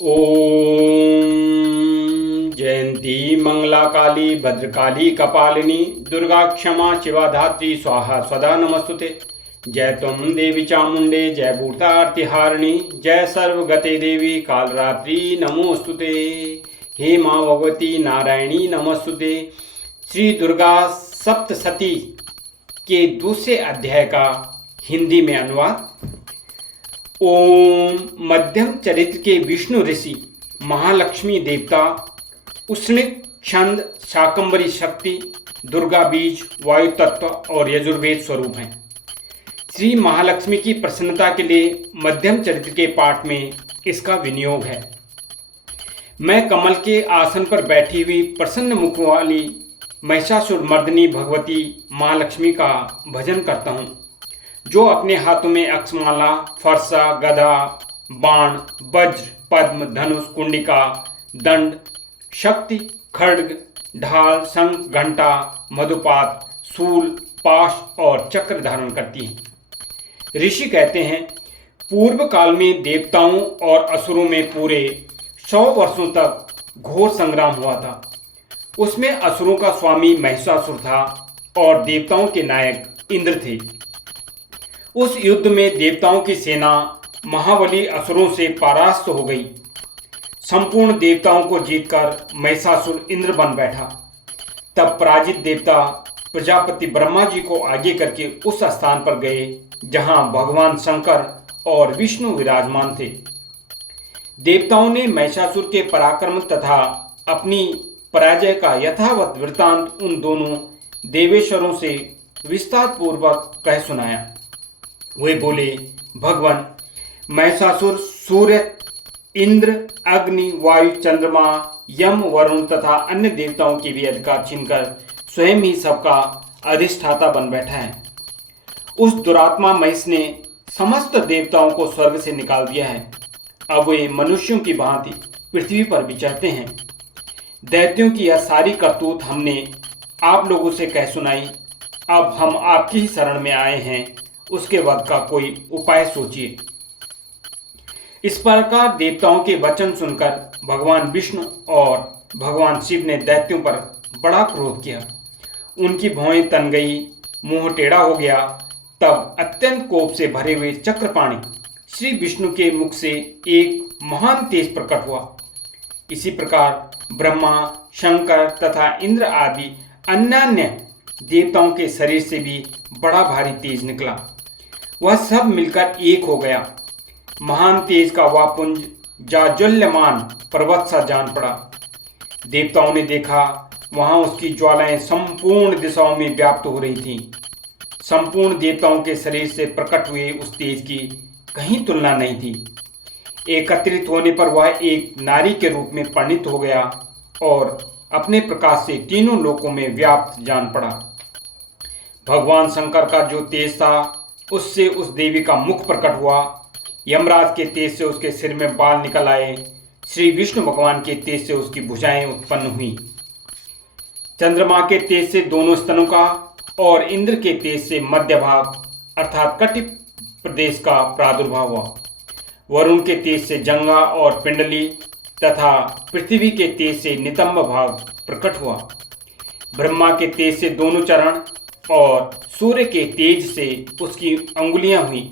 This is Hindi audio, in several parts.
ओम जयंती मंगला काली भद्रकाली कपालिनी दुर्गा क्षमा शिवा धात्री स्वाहा स्वधा नमस्तुते। जय तुम देवी चामुंडे जय भूतार्ति हारिणी जय सर्वगते देवी कालरात्रि नमोस्तुते। हे माँ भगवती नारायणी नमस्तुते। श्री दुर्गा सप्तशती के दूसरे अध्याय का हिंदी में अनुवाद। ओम मध्यम चरित्र के विष्णु ऋषि महालक्ष्मी देवता उष्णिक छंद शाकंभरी शक्ति दुर्गा बीज वायु तत्व और यजुर्वेद स्वरूप हैं। श्री महालक्ष्मी की प्रसन्नता के लिए मध्यम चरित्र के पाठ में इसका विनियोग है। मैं कमल के आसन पर बैठी हुई प्रसन्न मुख वाली महिषासुर मर्दिनी भगवती महालक्ष्मी का भजन करता हूँ, जो अपने हाथों में अक्षमाला, फरसा, गदा, बाण, वज्र, पद्म, धनुष, कुंडिका, दंड, शक्ति, खड्ग, ढाल, शंख, घंटा, मधुपात, शूल, पाश और चक्र धारण करती हैं। ऋषि कहते हैं, पूर्व काल में देवताओं और असुरों में पूरे 100 वर्षों तक घोर संग्राम हुआ था। उसमें असुरों का स्वामी महिषासुर था और देवताओं के नायक इंद्र थे। उस युद्ध में देवताओं की सेना महाबली असुरों से परास्त हो गई। संपूर्ण देवताओं को जीतकर महिषासुर इंद्र बन बैठा। तब पराजित देवता प्रजापति ब्रह्मा जी को आगे करके उस स्थान पर गए जहां भगवान शंकर और विष्णु विराजमान थे। देवताओं ने महिषासुर के पराक्रम तथा अपनी पराजय का यथावत वृत्तांत उन दोनों देवेश्वरों से विस्तार पूर्वक कह सुनाया। वे बोले, भगवान, महिषासुर सूर्य, इंद्र, अग्नि, वायु, चंद्रमा, यम, वरुण तथा अन्य देवताओं के भी अधिकार छीनकर स्वयं ही सबका अधिष्ठाता बन बैठा है। उस दुरात्मा महिष ने समस्त देवताओं को स्वर्ग से निकाल दिया है। अब वे मनुष्यों की भांति पृथ्वी पर विचरते हैं। दैत्यों की यह सारी करतूत हमने आप लोगों से कह सुनाई। अब हम आपकी ही शरण में आए हैं, उसके वध का कोई उपाय सोचिए। इस प्रकार देवताओं के वचन सुनकर भगवान विष्णु और भगवान शिव ने दैत्यों पर बड़ा क्रोध किया। उनकी भौहें तन गई, मुंह टेढ़ा हो गया। तब अत्यंत कोप से भरे हुए चक्रपाणी श्री विष्णु के मुख से एक महान तेज प्रकट हुआ। इसी प्रकार ब्रह्मा, शंकर तथा इंद्र आदि अन्य देवताओं के शरीर से भी बड़ा भारी तेज निकला। वह सब मिलकर एक हो गया। महान तेज का वह पुंज जाज्वल्यमान पर्वत सा जान पड़ा। देवताओं ने देखा, वहां उसकी ज्वालाएं संपूर्ण दिशाओं में व्याप्त हो रही थीं। संपूर्ण देवताओं के शरीर से प्रकट हुए उस तेज की कहीं तुलना नहीं थी। एकत्रित होने पर वह एक नारी के रूप में परिणित हो गया और अपने प्रकाश से तीनों लोकों में व्याप्त जान पड़ा। भगवान शंकर का जो तेज था, उससे उस देवी का मुख प्रकट हुआ। यमराज के तेज से उसके सिर में बाल निकल आए। श्री विष्णु भगवान के तेज से उसकी भुजाएं उत्पन्न हुई। चंद्रमा के तेज से दोनों स्तनों का और इंद्र के तेज से मध्य भाग अर्थात कटि प्रदेश का प्रादुर्भाव हुआ। वरुण के तेज से जंगा और पिंडली तथा पृथ्वी के तेज से नितंब भाग प्रकट हुआ। ब्रह्मा के तेज से दोनों चरण और सूर्य के तेज से उसकी अंगुलियां हुई।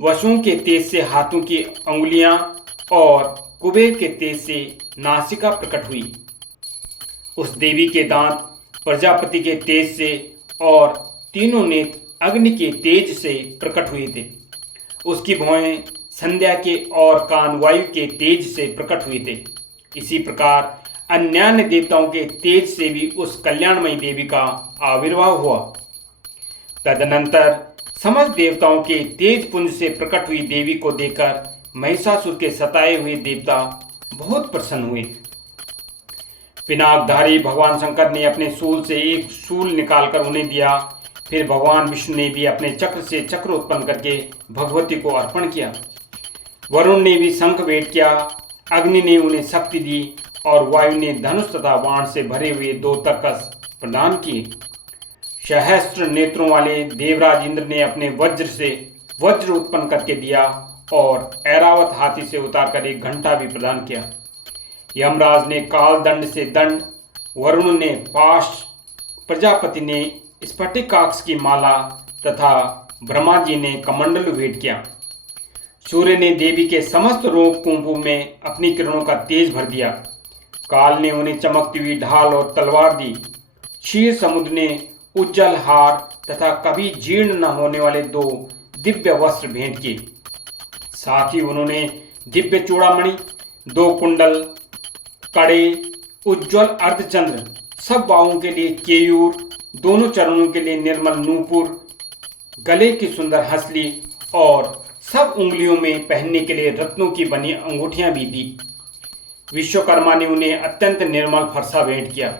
वसुओं के तेज से हाथों की अंगुलियां और कुबेर के तेज से नासिका प्रकट हुई। उस देवी के दांत प्रजापति के तेज से और तीनों नेत्र अग्नि के तेज से प्रकट हुए थे। उसकी भौहें संध्या के और कान वायु के तेज से प्रकट हुए थे। इसी प्रकार अन्य देवताओं के तेज से भी उस कल्याणमयी देवी का आविर्भाव हुआ। तदनंतर समस्त देवताओं के तेज पुंज से प्रकट हुई देवी को देखकर महिषासुर के सताए हुए देवता बहुत प्रसन्न हुए। पिनाकधारी भगवान शंकर ने अपने शूल से एक शूल निकालकर उन्हें दिया। फिर भगवान विष्णु ने भी अपने चक्र से चक्र उत्पन्न करके भगवती को अर्पण किया। वरुण ने भी शंख भेंट किया। अग्नि ने उन्हें शक्ति दी और वायु ने धनुष तथा बाण से भरे हुए 2 तरकस प्रदान किए। सहस्त्र नेत्रों वाले देवराज इंद्र ने अपने वज्र से वज्र उत्पन्न करके दिया और ऐरावत हाथी से उतारकर एक घंटा भी प्रदान किया। यमराज ने काल दंड से दंड, वरुण ने पाश, प्रजापति ने स्फटिकाक्ष की माला तथा ब्रह्मा जी ने कमंडलु भेंट किया। सूर्य ने देवी के समस्त रोग कुंभों में अपनी किरणों का तेज भर दिया। काल ने उन्हें चमकती हुई ढाल और तलवार दी। क्षीर समुद्र ने उज्जवल हार तथा कभी जीर्ण न होने वाले 2 दिव्य वस्त्र भेंट किए। साथ ही उन्होंने दिव्य चूड़ामणि, 2 कुंडल, कड़े, उज्ज्वल अर्धचंद्र, सब बाहों के लिए केयूर, दोनों चरणों के लिए निर्मल नूपुर, गले की सुंदर हंसली और सब उंगलियों में पहनने के लिए रत्नों की बनी अंगूठियां भी दी। विश्वकर्मा ने उन्हें अत्यंत निर्मल फरसा भेंट किया।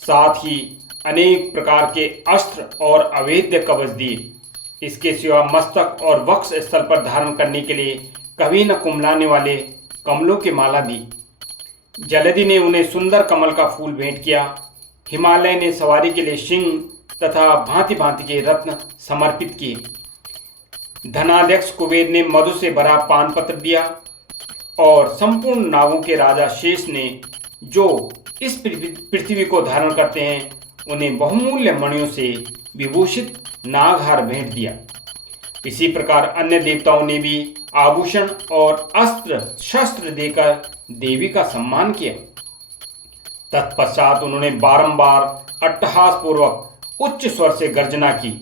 साथ ही अनेक प्रकार के अस्त्र और अवैध कवच दिए। इसके सिवा मस्तक और वक्ष स्थल पर धारण करने के लिए कभी न कुम्हलाने वाले कमलों की माला दी। जलधि ने उन्हें सुंदर कमल का फूल भेंट किया। हिमालय ने सवारी के लिए सिंह तथा भांति भांति के रत्न समर्पित किए। धनाध्यक्ष कुबेर ने मधु से भरा पान पत्र दिया और संपूर्ण नागों के राजा शेष ने, जो इस पृथ्वी को धारण करते हैं, उन्हें बहुमूल्य मणियों से विभूषित नागहार भेंट दिया। इसी प्रकार अन्य देवताओं ने भी आभूषण और अस्त्र शस्त्र देकर देवी का सम्मान किया। तत्पश्चात उन्होंने बारंबार अट्टहास पूर्वक उच्च स्वर से गर्जना की।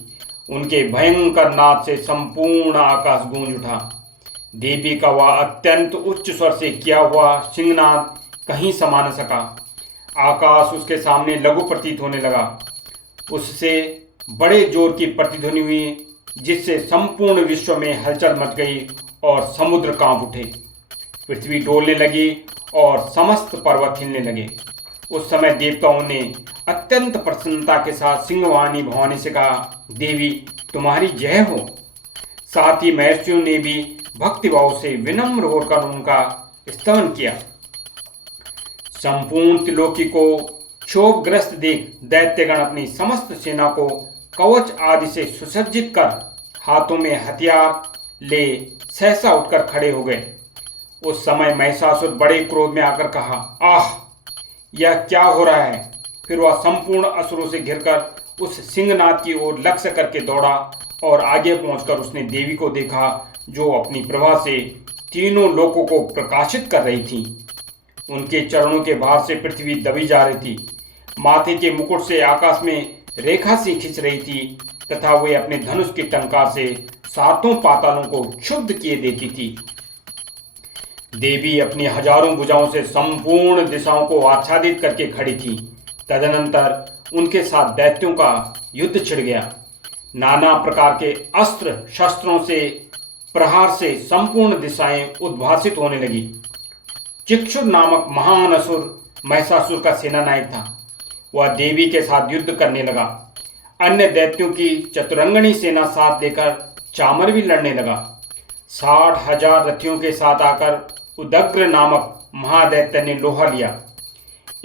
उनके भयंकर नाद से संपूर्ण आकाश गूंज उठा। देवी का वह अत्यंत उच्च स्वर से किया हुआ सिंहनाद कहीं समा न सका। आकाश उसके सामने लघु प्रतीत होने लगा। उससे बड़े जोर की प्रतिध्वनि हुई, जिससे संपूर्ण विश्व में हलचल मच गई और समुद्र कांप उठे। पृथ्वी डोलने लगी और समस्त पर्वत हिलने लगे। उस समय देवताओं ने अत्यंत प्रसन्नता के साथ सिंहवाणी भवानी से कहा, देवी तुम्हारी जय हो। साथ ही महर्षियों ने भी भक्तिभाव से विनम्र होकर उनका स्तवन किया। संपूर्ण त्रिलोकी को क्षोभग्रस्त देख दैत्यगण अपनी समस्त सेना को कवच आदि से सुसज्जित कर हाथों में हथियार ले सहसा उठकर खड़े हो गए। उस समय महिषासुर बड़े क्रोध में आकर कहा, आह यह क्या हो रहा है। फिर वह संपूर्ण असुरों से घिरकर उस सिंहनाद की ओर लक्ष्य करके दौड़ा और आगे पहुंचकर उसने देवी को देखा, जो अपनी प्रभा से तीनों लोकों को प्रकाशित कर रही थी। उनके चरणों के भार से पृथ्वी दबी जा रही थी। माथे के मुकुट से आकाश में रेखा सी खिंच रही थी तथा वे अपने धनुष की टंकार से 7 पातालों को क्षुब्ध किए देती थी। देवी अपनी हजारों भुजाओं से संपूर्ण दिशाओं को आच्छादित करके खड़ी थी। तदनंतर उनके साथ दैत्यों का युद्ध छिड़ गया। नाना प्रकार के अस्त्र शस्त्रों से प्रहार से संपूर्ण दिशाएं उद्भासित होने लगी। चिक्षुर नामक महान असुर महिषासुर का सेनानायक था। वह देवी के साथ युद्ध करने लगा। अन्य दैत्यों की चतुरंगणी सेना साथ लेकर चामर भी लड़ने लगा। 60,000 रथियों के साथ आकर उदग्र नामक महादैत्य ने लोहा लिया।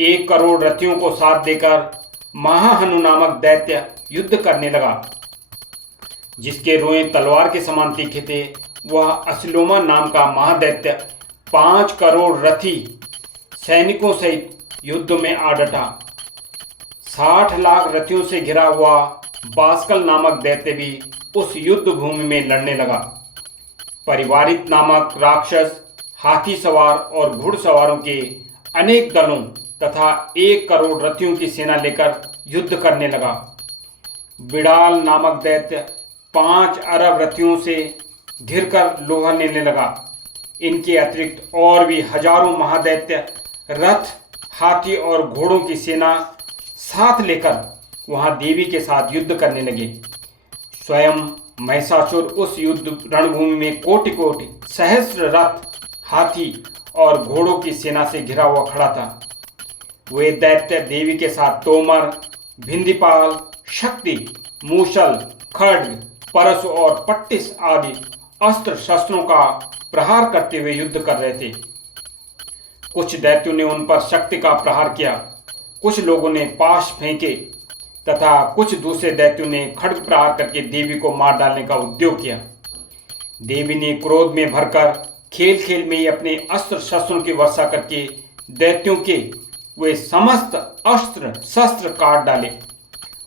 1 करोड़ रथियों को साथ देकर महाहनु नामक दैत्य युद्ध करने लगा, जिसके रोएं तलवार के समान तीखे थे। वह असिलोमा नाम का महादैत्य 5 करोड़ रथी सैनिकों सहित युद्ध में आ डटा। 60 लाख रथियों से घिरा हुआ बास्कल नामक दैत्य भी उस युद्ध भूमि में लड़ने लगा। परिवारित नामक राक्षस हाथी सवार और घुड़सवारों के अनेक दलों तथा 1 करोड़ रथियों की सेना लेकर युद्ध करने लगा। बिड़ाल नामक दैत्य 5 अरब रथियों से घिरकर लोहा लेने लगा। इनके अतिरिक्त और भी हजारों महादैत्य रथ, हाथी और घोड़ों की सेना साथ लेकर वहां देवी के साथ युद्ध करने लगे। स्वयं महिषासुर उस युद्ध रणभूमि में कोटि कोटि सहस्र रथ, हाथी और घोड़ों की सेना से घिरा हुआ खड़ा था। वे दैत्य देवी के साथ तोमर, भिंदीपाल, शक्ति, मूसल, खड्ग, परशु और पट्टिस आदि अस्त्र शस्त्रों का प्रहार करते हुए युद्ध कर रहे थे। कुछ दैत्यों ने उन पर शक्ति का प्रहार किया, कुछ लोगों ने पाश फेंके तथा कुछ दूसरे दैत्यों ने खड्ग प्रहार करके देवी को मार डालने का उद्योग किया। देवी ने क्रोध में भरकर खेल खेल में ही अपने अस्त्र शस्त्रों की वर्षा करके दैत्यों के वे समस्त अस्त्र शस्त्र काट डाले।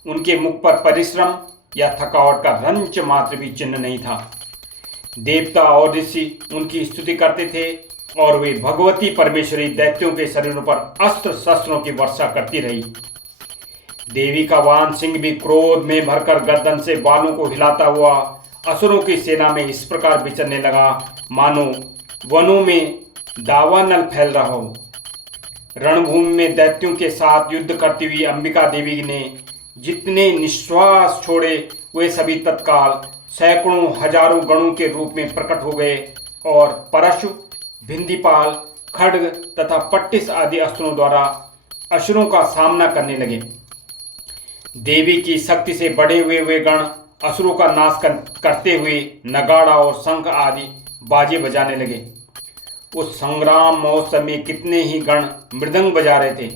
उनके मुख पर परिश्रम या थकावट का रंच मात्र भी चिन्ह नहीं था। देवता और ऋषि उनकी स्तुति करते थे और वे भगवती परमेश्वरी दैत्यों के शरीरों पर अस्त्र शस्त्रों की वर्षा करती रही। देवी का वाहन सिंह भी क्रोध में भरकर गर्दन से बालों को हिलाता हुआ असुरों की सेना में इस प्रकार विचरने लगा मानो वनों में दावानल फैल रहा हो। रणभूमि में दैत्यों के साथ युद्ध करती हुई अंबिका देवी ने जितने निश्वास छोड़े वे सभी तत्काल सैकड़ों हजारों गणों के रूप में प्रकट हो गए और परशु, भिंदीपाल, खड्ग तथा पट्टिस आदि अस्त्रों द्वारा असुरों का सामना करने लगे। देवी की शक्ति से बढ़े हुए वे गण असुरों का नाश करते हुए नगाड़ा और शंख आदि बाजे बजाने लगे। उस संग्राम महोत्सव में कितने ही गण मृदंग बजा रहे थे।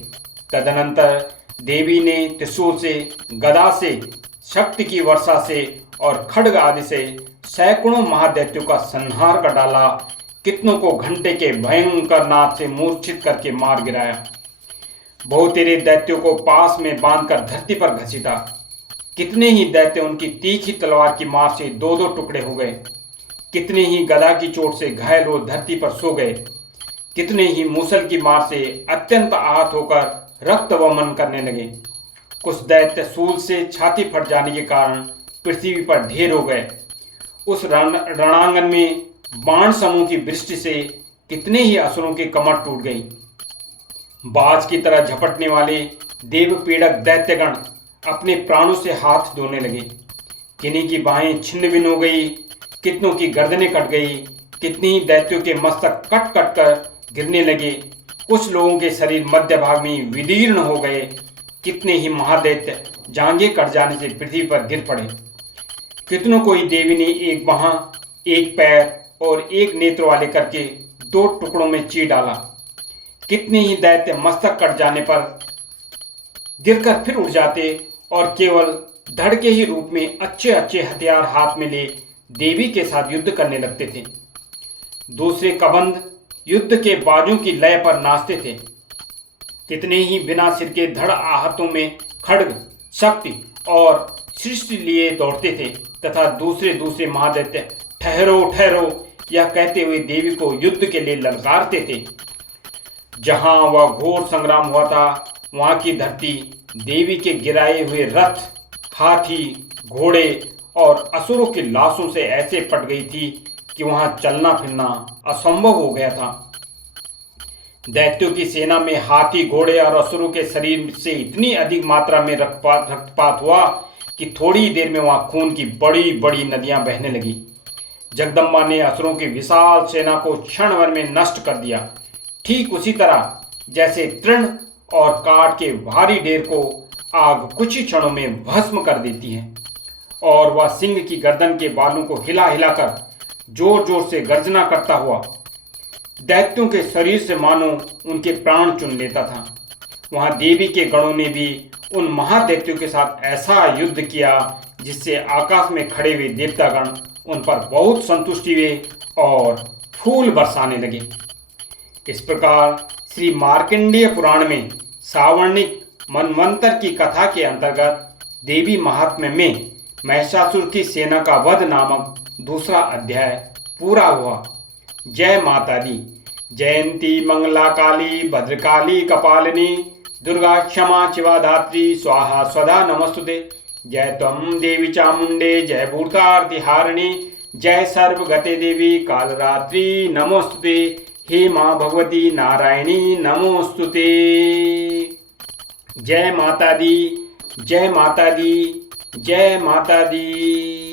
तदनंतर देवी ने त्रिशूल से, गदा से, शक्ति की वर्षा से और खड्ग आदि से सैकड़ों महादैत्यों का संहार कर डाला। कितनों को घंटे के भयंकर नाद से मूर्छित करके मार गिराया। बहुतेरे दैत्यों को पास में बांधकर धरती पर घसीटा। कितने ही दैत्य उनकी तीखी तलवार की मार से दो दो टुकड़े हो गए। कितने ही गदा की चोट से घायल हो धरती पर सो गए। कितने ही मूसल की मार से अत्यंत आहत होकर रक्त वमन करने लगे। कुछ दैत्य सूल से छाती फट जाने के कारण पृथ्वी पर ढेर हो गए। उस रणांगन में बाण समूह की वृष्टि से कितने ही असुरों की कमर टूट गई। बाज की तरह झपटने वाले देव पीड़क दैत्यगण अपने प्राणों से हाथ धोने लगे। किन्हीं की बाहें छिन्न भिन्न हो गई, कितनों की गर्दनें कट गई, कितने ही दैत्यों के मस्तक कट कट कर गिरने लगे। कुछ लोगों के शरीर मध्य भाग में विदीर्ण हो गए। कितने ही महादैत्य जांघें कट जाने से पृथ्वी पर गिर पड़े। कितनों को ही देवी ने एक बाह, एक पैर और एक नेत्र वाले करके दो टुकड़ों में चीर डाला। कितने ही दैत्य मस्तक कट जाने पर गिरकर फिर उठ जाते और केवल धड़ के ही रूप में अच्छे अच्छे हथियार हाथ में ले देवी के साथ युद्ध करने लगते थे। दूसरे कबंध युद्ध के बाजों की लय पर नाचते थे। कितने ही बिना सिर के धड़ आहतों में खड्ग, शक्ति और सृष्टि लिए दौड़ते थे तथा दूसरे दूसरे महादैत्य ठहरो ठहरो यह कहते हुए देवी को युद्ध के लिए ललकारते थे। जहां वह घोर संग्राम हुआ था वहां की धरती देवी के गिराए हुए रथ, हाथी, घोड़े और असुरों की लाशों से ऐसे पट गई थी कि वहां चलना फिरना असंभव हो गया था। दैत्यों की सेना में हाथी, घोड़े और असुरों के शरीर से इतनी अधिक मात्रा में रक्तपात हुआ कि थोड़ी ही देर में वहां खून की बड़ी बड़ी नदियां बहने लगी। जगदम्बा ने असुरों की विशाल सेना को क्षण भर में नष्ट कर दिया। ठीक उसी तरह जैसे तृण और काठ के भारी ढेर को आग कुछ ही क्षणों में भस्म कर देती है। और वह सिंह की गर्दन के बालों को हिला हिलाकर जोर जोर से गर्जना करता हुआ दैत्यों के शरीर से मानो उनके प्राण चुन लेता था। वहां देवी के गणों ने भी उन महादैत्यों के साथ ऐसा युद्ध किया जिससे आकाश में खड़े हुए देवतागण उन पर बहुत संतुष्टि हुए और फूल बरसाने लगे। इस प्रकार श्री मार्कंडेय पुराण में सावर्णिक मनवंतर की कथा के अंतर्गत देवी महात्म्य में महिषासुर की सेना का वध नामक दूसरा अध्याय पूरा हुआ। जय माता दी। जयंती मंगला काली भद्रकाली कपालिनी दुर्गा क्षमा शिवा धात्री स्वाहा स्वधा नमस्तुते। जय त्वं देवी चामुंडे जय भूतार्तिहारिणी जय सर्वगते देवी कालरात्रि नमोस्तुते। हे माँ भगवती नारायणी नमोस्तुते। जय माता दी, जय माता दी, जय माता दी।